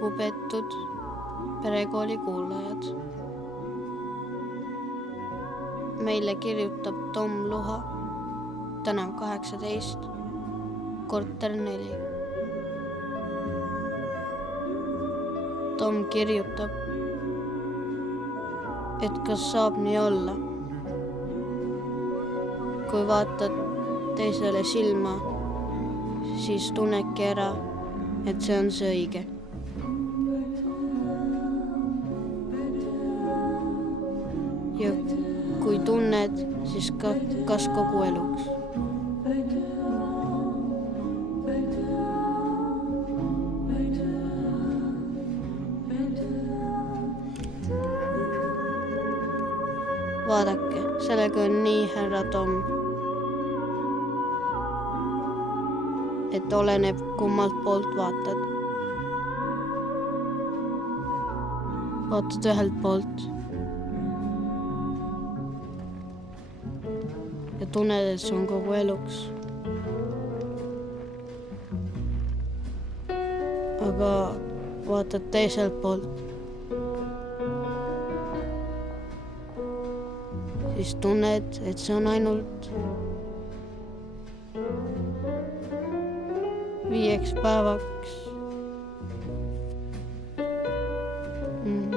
Lugupeetud Perekooli kuulajad. Meile kirjutab Tom Luha, tänav 18, korter 4. Tom kirjutab, et kas saab nii olla. Kui vaatad teisele silma, siis tunnedki ära, et see on see õige. Ja kui tunned, siis kas kogu eluks. Vaadake, sellega on nii, härra Tom, et oleneb kummalt poolt vaatad. Vaatad ühelt poolt ja tunned, et see on kogu eluks. Aga vaatad teiselt poolt, siis tunned, et see on ainult 5 päevaks,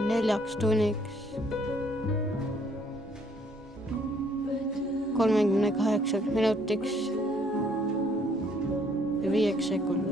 4 tunniks, 38 minutiks ja 5 sekundiks.